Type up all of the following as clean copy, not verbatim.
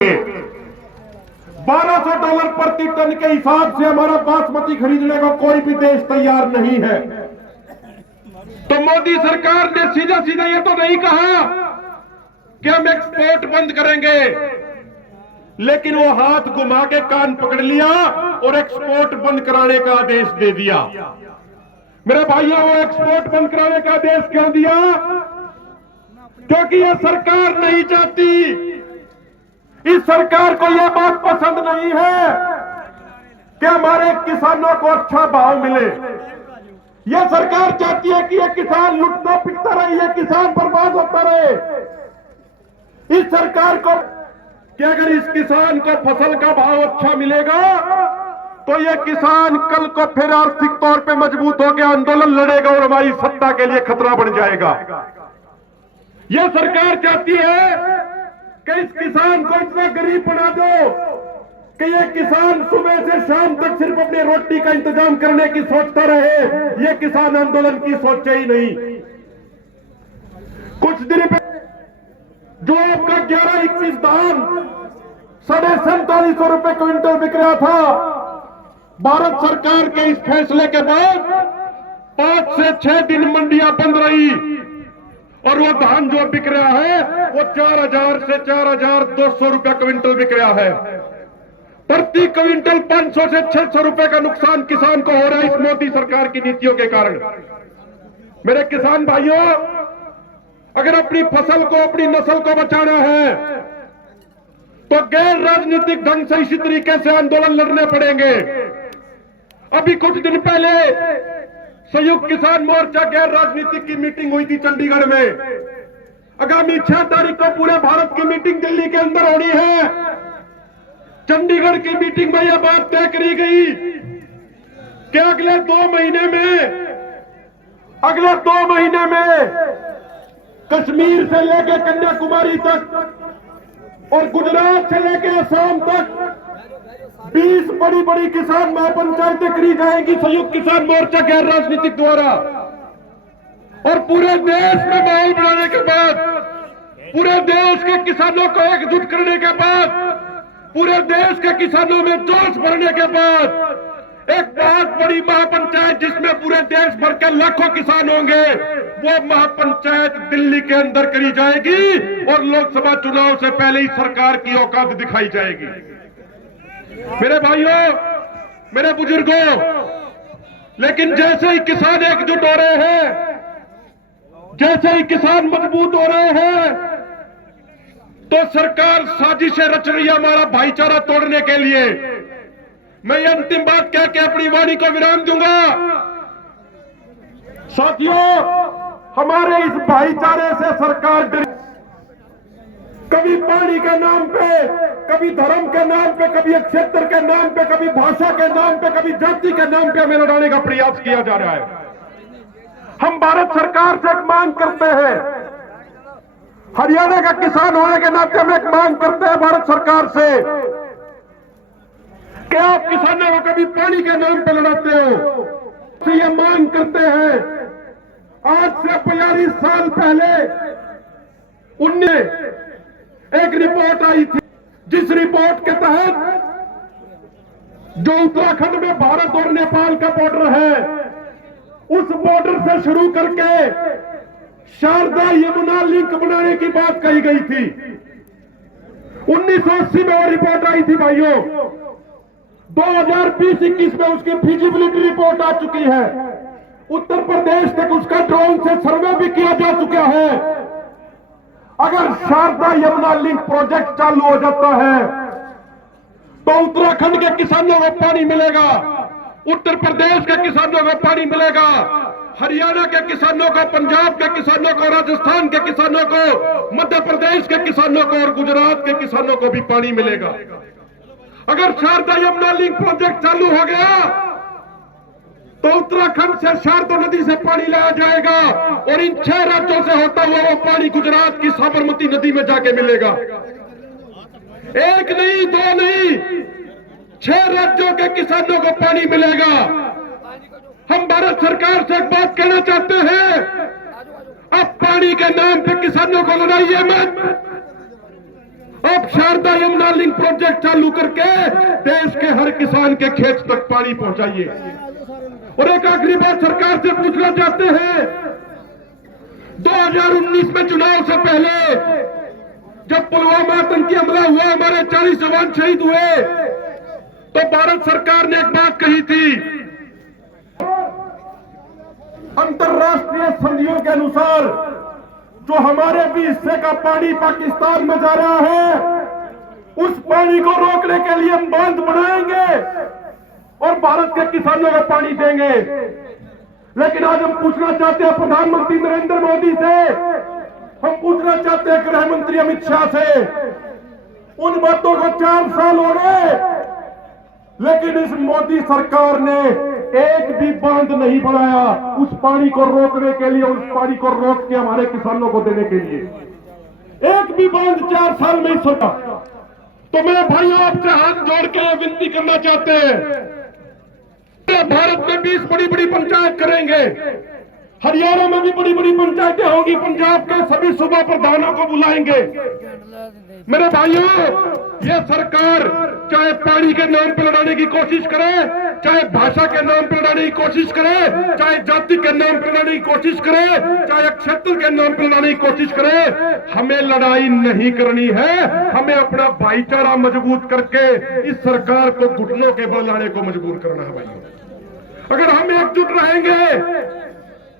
$1200 प्रति टन के हिसाब से हमारा बासमती खरीदने को कोई भी देश तैयार नहीं है। तो मोदी सरकार ने सीधा सीधा ये तो नहीं कहा कि हम एक्सपोर्ट बंद करेंगे, लेकिन वो हाथ घुमा के कान पकड़ लिया और एक्सपोर्ट बंद कराने का आदेश दे दिया। मेरे भाइयों, वो एक्सपोर्ट बंद कराने का आदेश क्यों दिया? क्योंकि ये सरकार नहीं चाहती, इस सरकार को यह बात पसंद नहीं है कि हमारे किसानों को अच्छा भाव मिले। यह सरकार चाहती है कि यह किसान लुटता पिटता रहे, यह किसान बर्बाद होता रहे। इस सरकार को कि अगर इस किसान को फसल का भाव अच्छा मिलेगा तो यह किसान कल को फिर आर्थिक तौर पे मजबूत होकर आंदोलन लड़ेगा और हमारी सत्ता के लिए खतरा बन जाएगा। यह सरकार चाहती है कि इस किसान को इतना गरीब बना दो कि यह किसान सुबह से शाम तक सिर्फ अपनी रोटी का इंतजाम करने की सोचता रहे, यह किसान आंदोलन की सोचे ही नहीं। कुछ दिन पहले जो आपका 11-21 धान ₹4750 क्विंटल बिक रहा था, भारत सरकार के इस फैसले के बाद 5 से 6 दिन मंडियां बंद रही और वो धान जो बिक रहा है वो 4000 से 4200 क्विंटल बिक रहा है। प्रति क्विंटल 500 से 600 रुपए का नुकसान किसान को हो रहा है इस मोदी सरकार की नीतियों के कारण। मेरे किसान भाइयों, अगर अपनी फसल को, अपनी नस्ल को बचाना है तो गैर राजनीतिक ढंग से इसी तरीके से आंदोलन लड़ने पड़ेंगे। अभी कुछ दिन पहले संयुक्त किसान मोर्चा गैर राजनीतिक की मीटिंग हुई थी चंडीगढ़ में। आगामी 6 तारीख को पूरे भारत की मीटिंग दिल्ली के अंदर होनी है। चंडीगढ़ की मीटिंग में यह बात तय करी गई कि अगले 2 महीने में कश्मीर से लेकर कन्याकुमारी तक और गुजरात से लेकर असम तक 20 बड़ी बड़ी किसान महापंचायतें करी जाएंगी संयुक्त किसान मोर्चा गैर राजनीतिक द्वारा। और पूरे देश में माहौल बनाने के बाद, पूरे देश के किसानों को एकजुट करने के बाद, पूरे देश के किसानों में जोश भरने के बाद एक बहुत बड़ी महापंचायत जिसमें पूरे देश भर के लाखों किसान होंगे, वो महापंचायत दिल्ली के अंदर करी जाएगी और लोकसभा चुनाव से पहले ही सरकार की औकात दिखाई जाएगी। मेरे भाइयों, मेरे बुजुर्गों, लेकिन जैसे ही किसान एकजुट हो रहे हैं, जैसे ही किसान मजबूत हो रहे हैं, तो सरकार साजिशें रच रही है हमारा भाईचारा तोड़ने के लिए। मैं ये अंतिम बात कह के अपनी वाणी को विराम दूंगा। साथियों, हमारे इस भाईचारे से सरकार कभी पानी के नाम पे, कभी धर्म के नाम पे, कभी एक क्षेत्र के नाम पे, कभी भाषा के नाम पे, कभी जाति के नाम पे हमें लड़ाने का प्रयास किया जा रहा है। हम भारत सरकार से एक मांग करते हैं, हरियाणा का किसान होने के नाते हम एक मांग करते हैं भारत सरकार से कि आप किसानों को कभी पानी के नाम पे लड़ाते हो। तो ये मांग करते हैं, आज से 42 साल पहले एक रिपोर्ट आई थी, जिस रिपोर्ट के तहत जो उत्तराखंड में भारत और नेपाल का बॉर्डर है, उस बॉर्डर से शुरू करके शारदा यमुना लिंक बनाने की बात कही गई थी। 1980 में वो रिपोर्ट आई थी भाइयों। 2020-21 में उसकी फिजिबिलिटी रिपोर्ट आ चुकी है। उत्तर प्रदेश तक उसका ड्रोन से सर्वे भी किया जा चुका है। अगर शारदा यमुना लिंक प्रोजेक्ट चालू हो जाता है तो उत्तराखंड के किसानों को पानी मिलेगा, उत्तर प्रदेश के किसानों को पानी मिलेगा, हरियाणा के किसानों को, पंजाब के किसानों को, राजस्थान के किसानों को, मध्य प्रदेश के किसानों को और गुजरात के किसानों को भी पानी मिलेगा। अगर शारदा यमुना लिंक प्रोजेक्ट चालू हो गया तो उत्तराखंड से शारदा नदी से पानी लाया जाएगा और इन 6 राज्यों से होता हुआ वो पानी गुजरात की साबरमती नदी में जाके मिलेगा। एक नहीं, 2 नहीं, 6 राज्यों के किसानों को पानी मिलेगा। हम भारत सरकार से एक बात कहना चाहते हैं, अब पानी के नाम पे किसानों को लड़ाइए मत। अब शारदा यमुना लिंक प्रोजेक्ट चालू करके देश के हर किसान के खेत तक पानी पहुंचाइए। और एक आखिरी बात सरकार से पूछना चाहते हैं, 2019 में चुनाव से पहले जब पुलवामा आतंकी हमला हुआ, हमारे 40 जवान शहीद हुए, तो भारत सरकार ने एक बात कही थी, अंतर्राष्ट्रीय संधियों के अनुसार जो हमारे भी हिस्से का पानी पाकिस्तान में जा रहा है, उस पानी को रोकने के लिए हम बांध बनाएंगे और भारत के किसानों को पानी देंगे। लेकिन आज हम पूछना चाहते हैं प्रधानमंत्री नरेंद्र मोदी से, हम पूछना चाहते हैं गृह मंत्री अमित शाह से, उन बातों को 4 साल हो गए, लेकिन इस मोदी सरकार ने एक भी बांध नहीं बनाया उस पानी को रोकने के लिए, उस पानी को रोक के हमारे किसानों को देने के लिए। एक भी बांध 4 साल में ही सरकार। तो मैं भाइयों आपसे हाथ जोड़ के विनती करना चाहते हैं, भारत में 20 बड़ी बड़ी पंचायत करेंगे, हरियाणा में भी बड़ी बड़ी पंचायतें होंगी, पंजाब के सभी सूबा प्रधानों को बुलाएंगे। मेरे भाइयों, यह सरकार चाहे पानी के नाम पर लड़ाने की कोशिश करे, चाहे भाषा के नाम पर लड़ाने की कोशिश करे, चाहे जाति के नाम पर लड़ाने की कोशिश करे, चाहे क्षेत्र के नाम पर लड़ाने की कोशिश करे, हमें लड़ाई नहीं करनी है। हमें अपना भाईचारा मजबूत करके इस सरकार को घुटनों के बल लाने को मजबूर करना है। भाइयों, अगर हम एकजुट रहेंगे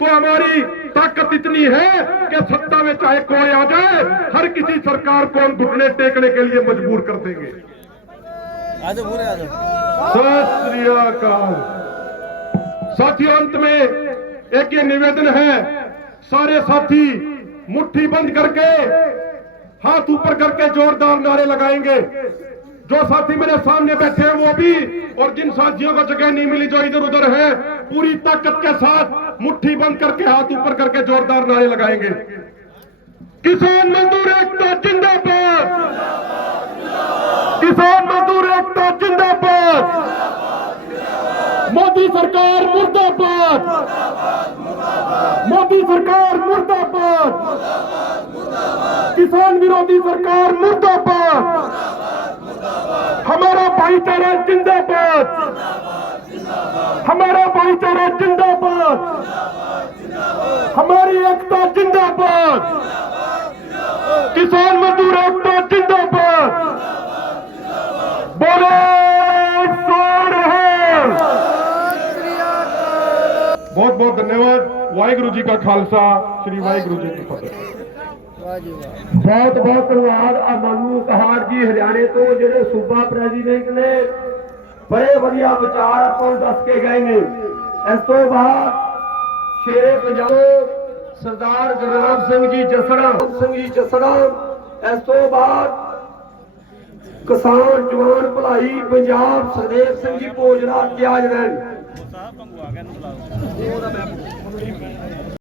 तो हमारी ताकत इतनी है कि सत्ता में चाहे कोई आ जाए, हर किसी सरकार को हम घुटने टेकने के लिए मजबूर कर देंगे। सत श्री अकाल। साथियों, अंत में एक ये निवेदन है, सारे साथी मुट्ठी बंद करके हाथ ऊपर करके जोरदार नारे लगाएंगे। जो साथी मेरे सामने बैठे हैं वो भी, और जिन साथियों को जगह नहीं मिली जो इधर उधर है, पूरी ताकत के साथ मुट्ठी बंद करके हाथ ऊपर करके जोरदार नारे लगाएंगे। किसान मजदूर एकता जिंदाबाद, किसान मजदूर एकता जिंदाबाद, मोदी सरकार मुर्दाबाद, मोदी सरकार मुर्दाबाद, किसान विरोधी सरकार मुर्दाबाद, हमारा भाईचारा जिंदाबाद, हमारा भाईचारा जिंदाबाद, हमारी एकता जिंदाबाद, किसान मजदूर एकता जिंदाबाद। बोले सोर है। बहुत बहुत धन्यवाद। वाहिगुरु जी का खालसा, श्री वाहिगुरु जी की फतेह। बहुत बहुत धन्यवाद मनु कहाड़ जी हरियाणे तो ਜਿਹੜੇ सूबा प्रेसिडेंट ने बड़े वधिया विचार आपको दस के गए ने। इस तो बाद शेरे पंजाब सरदार गुरनाम सिंह जी जसड़ा, इस तो बाद किसान जवान भलाई पंजाब सुखदेव सिंह जी भोजरा त्याज रहन।